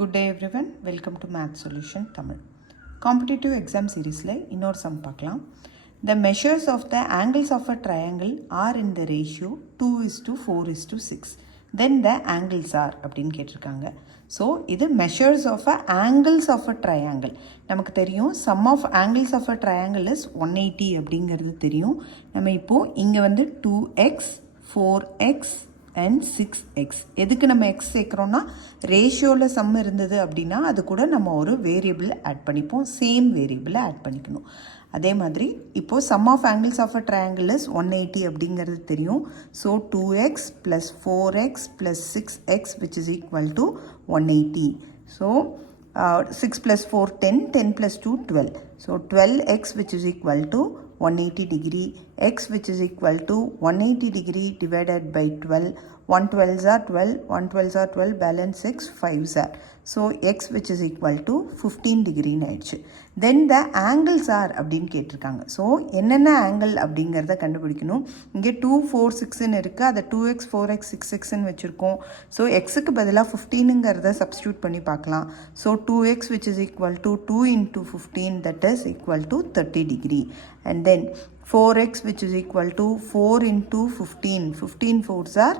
Good day everyone, welcome to Math Solution Tamil. Competitive exam series la இன்னொரு sum பார்க்கலாம். The measures of the angles of a triangle are in the ratio 2:4:6. Then the angles are அப்படின்னு கேட்டிருக்காங்க. So இது measures of a angles of a triangle. நமக்கு தெரியும் sum of angles of a triangle is 180 அப்படிங்கிறது தெரியும். நம்ம இப்போது இங்கே வந்து 2x 4x and 6x. எதுக்கு நம்ம x சேர்க்குறோன்னா ரேஷியோவில் சம் இருந்தது அப்படின்னா அது கூட நம்ம ஒரு வேரியபிள் ஆட் பண்ணிப்போம், சேம் வேரியபிளை ஆட் பண்ணிக்கணும். அதே மாதிரி இப்போது sum of angles of a triangle is 180 அப்படிங்கிறது தெரியும். So 2x + 4x + 6x which is equal to 180. So 6 + 4 10, 10 + 2 12. So 12x which is equal to 180 degree, x which is equal to 180 degree divided by 12. 1 12s are 12, 1 12s are 12, balance 6, 5s are. So x which is equal to 15 degree ஆயிடுச்சு. Then the angles are அப்படின்னு கேட்டிருக்காங்க. So என்னென்ன angle அப்படிங்கிறத கண்டுபிடிக்கணும். இங்கே 2 4 6ன்னு இருக்குது, அதை 2x 4x 6xன்னு வச்சுருக்கோம். ஸோ எக்ஸுக்கு பதிலாக 15ங்கிறத சப்ஸ்டியூட் பண்ணி பார்க்கலாம். So 2x which is equal to 2 into 15, that is equal to 30 degree. And then 4x which is equal to 4 into 15, 15 4s are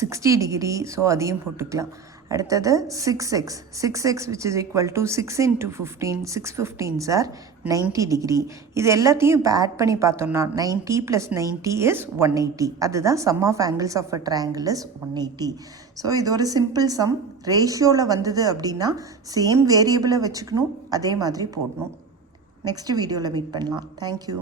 60 degree. So அதையும் போட்டுக்கலாம். அடுத்தது 6x, 6x which is equal to 6 into 15, 6 15s are 90 degree. இது எல்லாத்தையும் இப்போ add பண்ணி பார்த்தோம்னா 90 + 90 is 180. அதுதான் sum of angles of a triangle is 180. So இது ஒரு சிம்பிள் சம். ரேஷியோவில் வந்தது அப்படின்னா சேம் வேரியபிளை வச்சுக்கணும், அதே மாதிரி போடணும். நெக்ஸ்ட் வீடியோவில் மீட் பண்ணலாம். தேங்க்யூ.